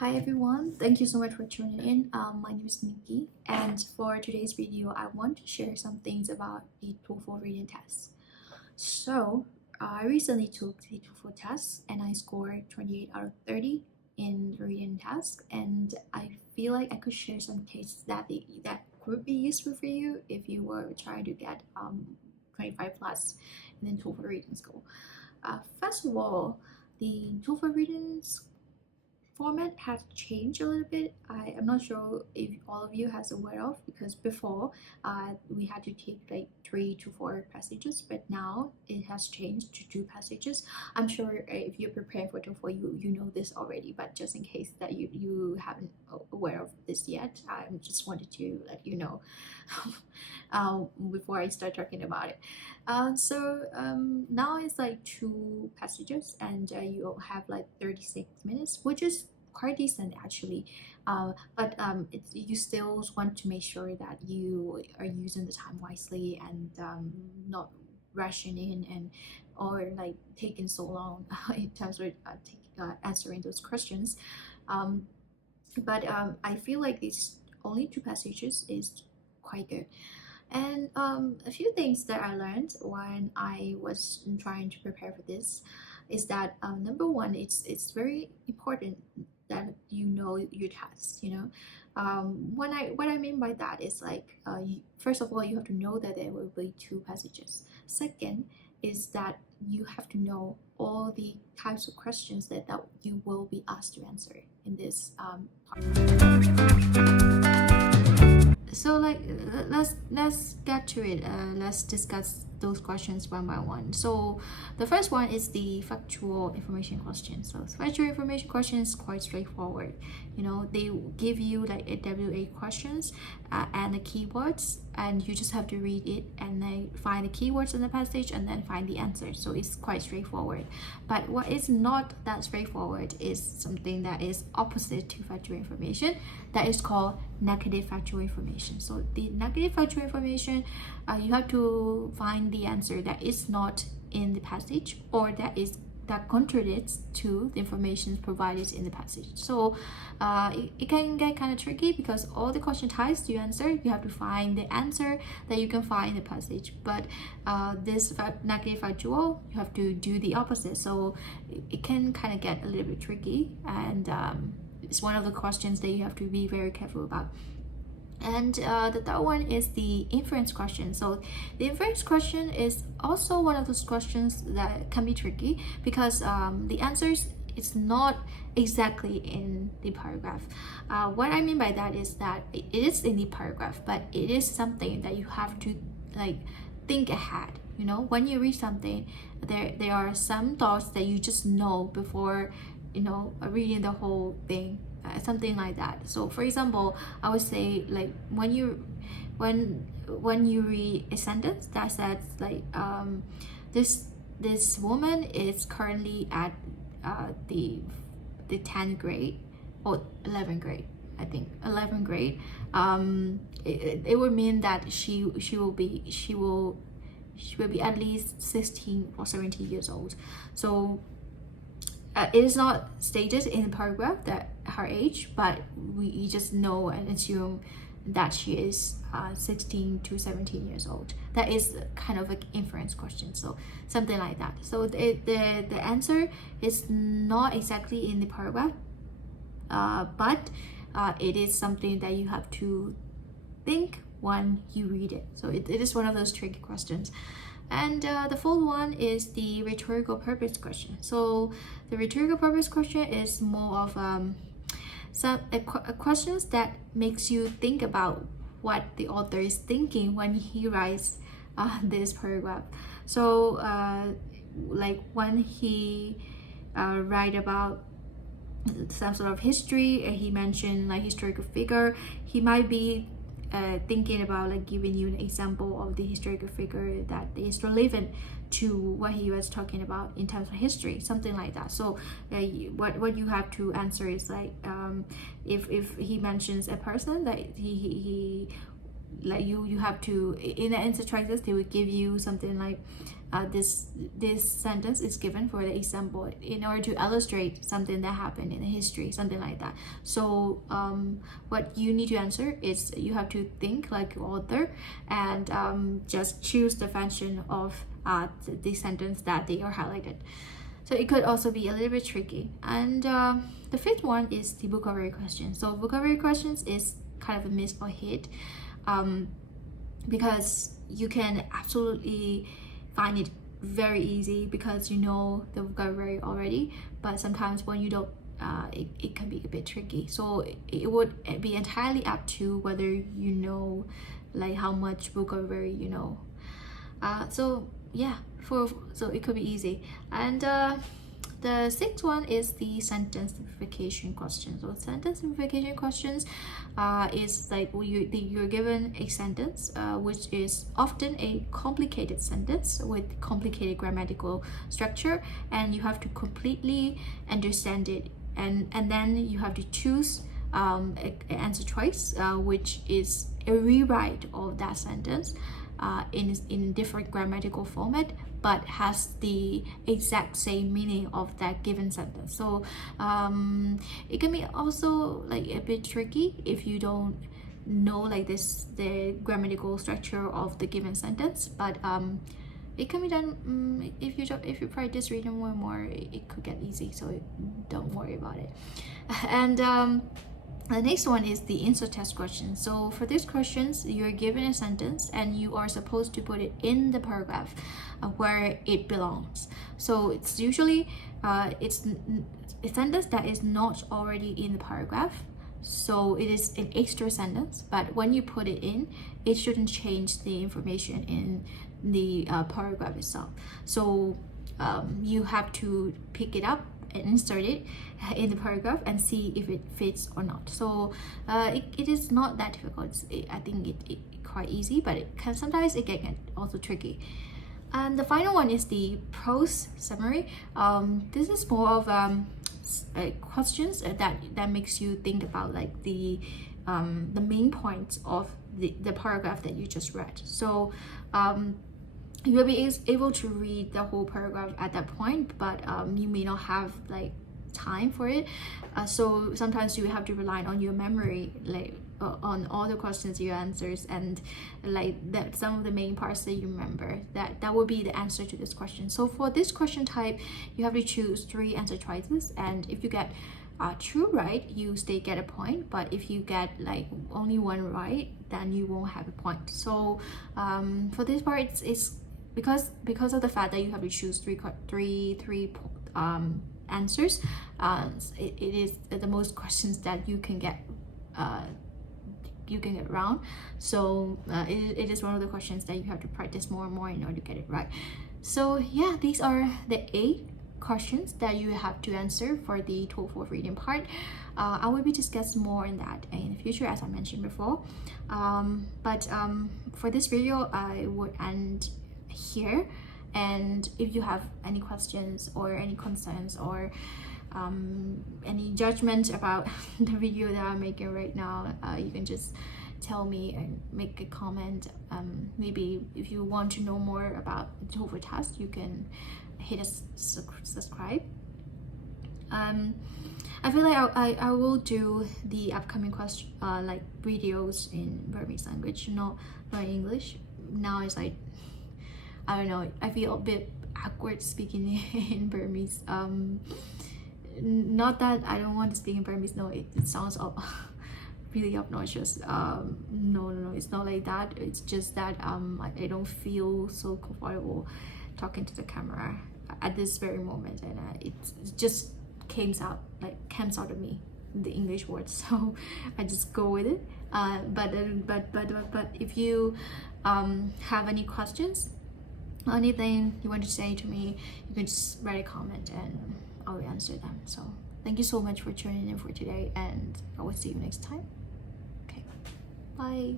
Hi everyone, thank you so much for tuning in. My name is Nikki, and for today's video, I want to share some things about the TOEFL reading test. So, I recently took the TOEFL test and I scored 28 out of 30 in the reading test, and I feel like I could share some tips that could be useful for you if you were trying to get 25 plus in the TOEFL reading score. First of all, the TOEFL reading format has changed a little bit. I am not sure if all of you has aware of, because before we had to take like 3 to 4 passages, but now it has changed to 2 passages. I'm sure if you're preparing for TOEFL, you know this already, but just in case that you haven't aware of this yet, I just wanted to let you know before I start talking about it. Now it's like 2 passages, and you have like 36 minutes, which is quite decent actually. You still want to make sure that you are using the time wisely and not rushing in and or like taking so long in terms of answering those questions. I feel like these only 2 passages is quite good. And a few things that I learned when I was trying to prepare for this is that number one, it's very important that you know your tasks. What I mean by that is like first of all, you have to know that there will be 2 passages. Second is that you have to know all the types of questions that you will be asked to answer in this part. So let's get to it. Let's discuss those questions one by one. So the first one is the factual information question. So factual information question is quite straightforward. They give you like AWA questions and the keywords, and you just have to read it and then find the keywords in the passage and then find the answer. So it's quite straightforward. But what is not that straightforward is something that is opposite to factual information, that is called negative factual information. So the negative factual information, you have to find the answer that is not in the passage, or that contradicts to the information provided in the passage. So it can get kind of tricky, because all the question types you answer, you have to find the answer that you can find in the passage. But this negative factual, you have to do the opposite. So it can kind of get a little bit tricky, and it's one of the questions that you have to be very careful about. And the third one is the inference question. So the inference question is also one of those questions that can be tricky, because the answers is not exactly in the paragraph. What I mean by that is that it is in the paragraph, but it is something that you have to like think ahead. When you read something, there are some thoughts that you just know before reading the whole thing, something like that. So for example, I would say like when you read a sentence that says like this woman is currently at the 10th grade or 11th grade, I think 11th grade. It would mean that she will be at least 16 or 17 years old. So it is not stated in the paragraph that her age, but we just know and assume that she is 16 to 17 years old. That is kind of like inference question, so something like that. So the answer is not exactly in the paragraph, but it is something that you have to think when you read it. So it is one of those tricky questions. And the fourth one is the rhetorical purpose question. So the rhetorical purpose question is more of questions that makes you think about what the author is thinking when he writes this paragraph. So like when he write about some sort of history, he mentioned like historical figure, he might be thinking about like giving you an example of the historical figure that is relevant to what he was talking about in terms of history, something like that. So what you have to answer is like if he mentions a person that he like you have to, in the answer choices they will give you something like this sentence is given for the example in order to illustrate something that happened in the history, something like that. So what you need to answer is you have to think like your author and just choose the function of the sentence that they are highlighted. So it could also be a little bit tricky. And the fifth one is the vocabulary questions. So vocabulary questions is kind of a miss or hit, because you can absolutely find it very easy because you know the vocabulary already, but sometimes when you don't, it can be a bit tricky. So it would be entirely up to whether you know like how much vocabulary you know. So yeah, so it could be easy. And the sixth one is the sentence simplification questions. So sentence simplification questions is like you're given a sentence which is often a complicated sentence with complicated grammatical structure, and you have to completely understand it, and then you have to choose an answer choice which is a rewrite of that sentence in different grammatical format, but has the exact same meaning of that given sentence. So it can be also like a bit tricky if you don't know like the grammatical structure of the given sentence, but it can be done if you practice reading more and more. It could get easy, so don't worry about it. And the next one is the insert text question. So for these questions, you're given a sentence and you are supposed to put it in the paragraph where it belongs. So it's usually it's a sentence that is not already in the paragraph, so it is an extra sentence, but when you put it in, it shouldn't change the information in the paragraph itself. So you have to pick it up and insert it in the paragraph and see if it fits or not. So it is not that difficult. I think it quite easy, but sometimes it can get also tricky. And the final one is the prose summary. This is more of questions that makes you think about like the main points of the paragraph that you just read. So you will be able to read the whole paragraph at that point, but you may not have like time for it. So sometimes you have to rely on your memory, like on all the questions you answers, and like that some of the main parts that you remember, that will be the answer to this question. So for this question type, you have to choose 3 answer choices, and if you get true right, you still get a point, but if you get like only 1 right, then you won't have a point. So for this part, it's because of the fact that you have to choose three answers, it is the most questions that you can get around. So it is one of the questions that you have to practice more and more in order to get it right. So yeah, these are the 8 questions that you have to answer for the TOEFL reading part. I will be discussing more in that in the future, as I mentioned before. But for this video, I would end here. And if you have any questions or any concerns or any judgment about the video that I'm making right now, you can just tell me and make a comment. Maybe if you want to know more about the TOEFL test, you can hit subscribe. I feel like I will do the upcoming question like videos in Burmese language, not in English. Now it's like, I don't know, I feel a bit awkward speaking in Burmese. Not that I don't want to speak in Burmese, no, it sounds really obnoxious. No, it's not like that. It's just that I don't feel so comfortable talking to the camera at this very moment, and it just comes out of me, the English words, so I just go with it. But if you have any questions, anything you want to say to me, you can just write a comment and I will answer them. So thank you so much for tuning in for today, and I will see you next time. Okay, bye.